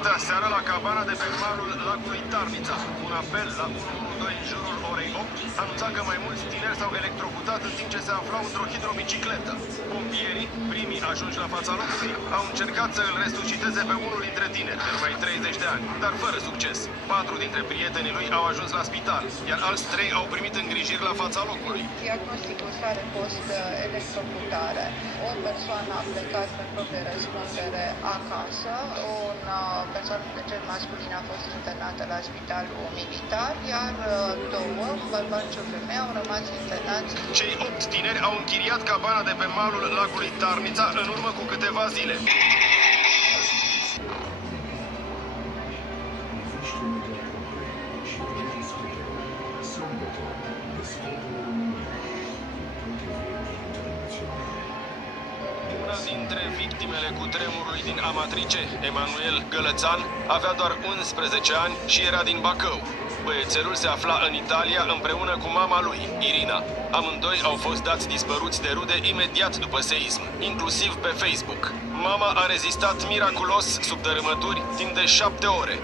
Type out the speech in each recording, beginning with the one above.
întâlnit aseară la cabana de pe malul lacului Tarnița. Un apel la 112 în jurul orei 8 anunța că mai mulți tineri s-au electrocutat în timp ce se aflau într-o hidrobicicletă. Pompierii, primii ajunși la fața locului, au încercat să îl resusciteze pe unul dintre tineri, de numai 30 de ani, dar fără succes. 4 dintre prietenii lui au ajuns la spital, iar alți 3 au primit îngrijiri la fața locului. Diagnosticul sare post electrocutare. O persoană a plecat pe proprie răspundere acasă, o persoană de gen masculin a fost internată la spitalul militar, iar 2, bărbați și o femeie, au rămas internați. Cei 8 tineri au închiriat cabana de pe malul lacului Tarnița în urmă cu câteva zile. Una dintre victimele cutremurului din Amatrice, Emanuel Gălățan, avea doar 11 ani și era din Bacău. Băiețelul se afla în Italia împreună cu mama lui, Irina. Amândoi au fost dați dispăruți de rude imediat după seism, inclusiv pe Facebook. Mama a rezistat miraculos sub dărâmături timp de 7 ore.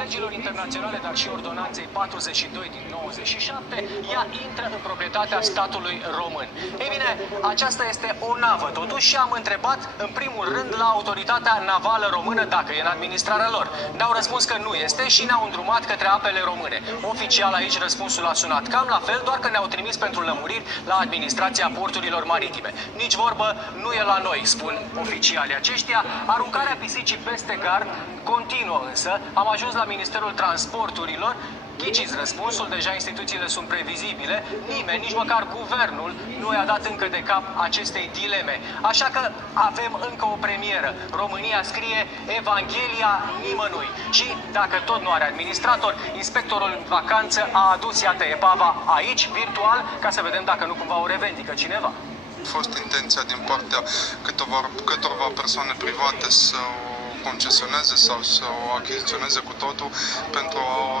Legilor internaționale, dar și ordonanței 42 din 97, ea intră în proprietatea statului român. Ei bine, aceasta este o navă, totuși, și am întrebat în primul rând la autoritatea navală română dacă e în administrarea lor. Ne-au răspuns că nu este și ne-au îndrumat către apele române. Oficial aici răspunsul a sunat cam la fel, doar că ne-au trimis pentru lămuriri la administrația porturilor maritime. Nici vorbă, nu e la noi, spun oficialii aceștia. Aruncarea pisicii peste gard continuă însă. Am ajuns la Ministerul Transporturilor. Ghiciți răspunsul, deja instituțiile sunt previzibile, nimeni, nici măcar guvernul, nu i-a dat încă de cap acestei dileme. Așa că avem încă o premieră. România scrie Evanghelia nimănui. Și dacă tot nu are administrator, inspectorul în vacanță a adus, iată, epava aici, virtual, ca să vedem dacă nu cumva o revendică cineva. A fost intenția din partea câtorva persoane private să o concesioneze sau să o achiziționeze cu totul pentru a o